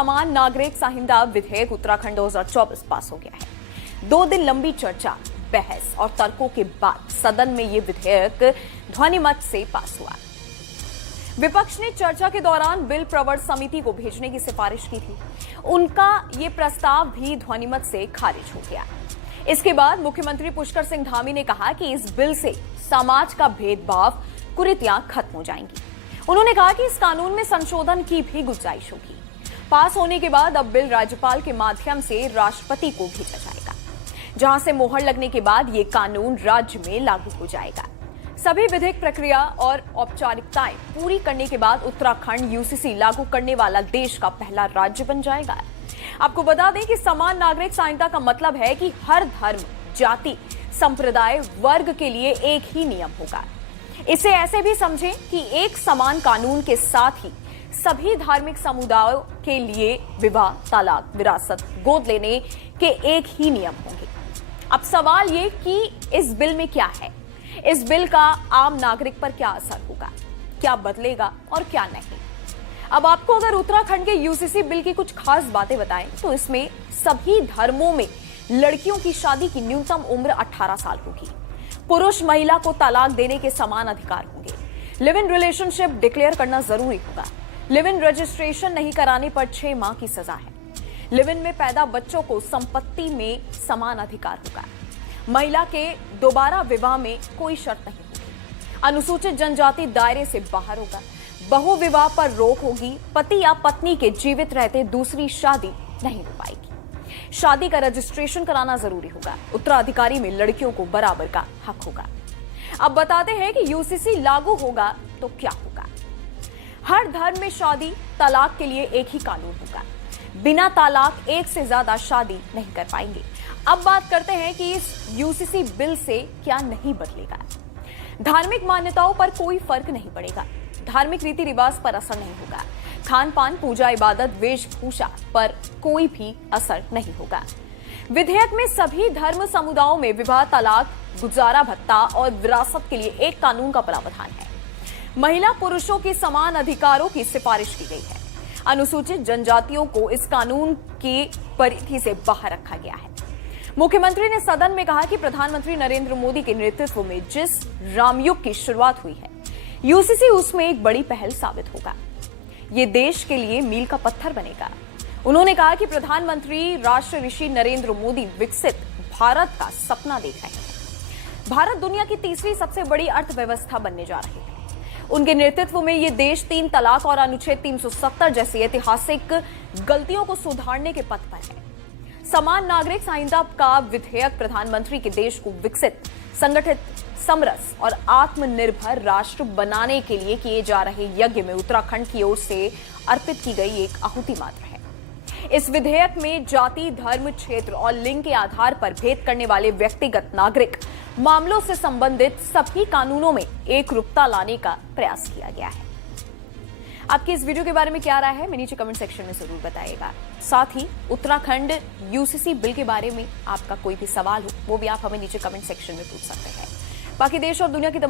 समान नागरिक संहिता विधेयक उत्तराखंड 2024 पास हो गया है। 2 दिन लंबी चर्चा, बहस और तर्कों के बाद सदन में यह विधेयक ध्वनिमत से पास हुआ। विपक्ष ने चर्चा के दौरान बिल प्रवर समिति को भेजने की सिफारिश की थी। उनका यह प्रस्ताव भी ध्वनिमत से खारिज हो गया। इसके बाद मुख्यमंत्री पुष्कर सिंह धामी ने कहा कि इस बिल से समाज का भेदभाव, कुरीतियां खत्म हो जाएंगी। उन्होंने कहा कि इस कानून में संशोधन की भी गुंजाइश होगी। पास होने के बाद अब बिल राज्यपाल के माध्यम से राष्ट्रपति को भेजा जाएगा, जहां से मोहर लगने के बाद ये कानून राज्य में लागू हो जाएगा। सभी विधिक प्रक्रिया और औपचारिकताएं पूरी करने के बाद उत्तराखंड यूसीसी लागू करने वाला देश का पहला राज्य बन जाएगा। आपको बता दें कि समान नागरिक संहिता का मतलब है कि हर धर्म, जाति, संप्रदाय, वर्ग के लिए एक ही नियम होगा। इसे ऐसे भी समझें कि एक समान कानून के साथ ही सभी धार्मिक समुदायों के लिए विवाह, तलाक, विरासत, गोद लेने के एक ही नियम होंगे। अब सवाल ये कि इस बिल में क्या है, इस बिल का आम नागरिक पर क्या असर होगा, क्या बदलेगा और क्या नहीं। अब आपको अगर उत्तराखंड के यूसीसी बिल की कुछ खास बातें बताएं तो इसमें सभी धर्मों में लड़कियों की शादी की न्यूनतम उम्र 18 साल होगी। पुरुष महिला को तलाक देने के समान अधिकार होंगे। लिव इन रिलेशनशिप डिक्लेयर करना जरूरी होगा। लिव इन रजिस्ट्रेशन नहीं कराने पर 6 माह की सजा है। लिव इन में पैदा बच्चों को संपत्ति में समान अधिकार होगा। महिला के दोबारा विवाह में कोई शर्त नहीं होगी। अनुसूचित जनजाति दायरे से बाहर होगा। बहु विवाह पर रोक होगी। पति या पत्नी के जीवित रहते दूसरी शादी नहीं हो पाएगी। शादी का रजिस्ट्रेशन कराना जरूरी होगा। उत्तराधिकारी में लड़कियों को बराबर का हक होगा। अब बताते हैं कि यूसीसी लागू होगा तो क्या होगा। हर धर्म में शादी, तलाक के लिए एक ही कानून होगा। बिना तलाक एक से ज्यादा शादी नहीं कर पाएंगे। अब बात करते हैं कि इस यूसीसी बिल से क्या नहीं बदलेगा। धार्मिक मान्यताओं पर कोई फर्क नहीं पड़ेगा। धार्मिक रीति रिवाज पर असर नहीं होगा। खान पान, पूजा, इबादत, वेशभूषा पर कोई भी असर नहीं होगा। विधेयक में सभी धर्म समुदायों में विवाह, तलाक, गुजारा भत्ता और विरासत के लिए एक कानून का प्रावधान है। महिला पुरुषों के समान अधिकारों की सिफारिश की गई है। अनुसूचित जनजातियों को इस कानून की परिधि से बाहर रखा गया है। मुख्यमंत्री ने सदन में कहा कि प्रधानमंत्री नरेंद्र मोदी के नेतृत्व में जिस रामयुग की शुरुआत हुई है, यूसीसी उसमें एक बड़ी पहल साबित होगा। ये देश के लिए मील का पत्थर बनेगा। उन्होंने कहा कि प्रधानमंत्री राष्ट्र ऋषि नरेंद्र मोदी विकसित भारत का सपना देख रहे हैं। भारत दुनिया की तीसरी सबसे बड़ी अर्थव्यवस्था बनने जा रही है। उनके नेतृत्व में ये देश 3 तलाक और अनुच्छेद 370 जैसी ऐतिहासिक गलतियों को सुधारने के पथ पर है। समान नागरिक संहिता का विधेयक प्रधानमंत्री के देश को विकसित, संगठित, समरस और आत्मनिर्भर राष्ट्र बनाने के लिए किए जा रहे यज्ञ में उत्तराखंड की ओर से अर्पित की गई एक आहुति मात्र है। इस विधेयक में जाति, धर्म, क्षेत्र और लिंग के आधार पर भेद करने वाले व्यक्तिगत नागरिक मामलों से संबंधित सभी कानूनों में एकरूपता लाने का प्रयास किया गया है। आपकी इस वीडियो के बारे में क्या राय है, नीचे कमेंट सेक्शन में जरूर बताइएगा। साथ ही उत्तराखंड यूसीसी बिल के बारे में आपका कोई भी सवाल हो वो भी आप हमें नीचे कमेंट सेक्शन में पूछ सकते हैं। बाकी देश और दुनिया की तमाम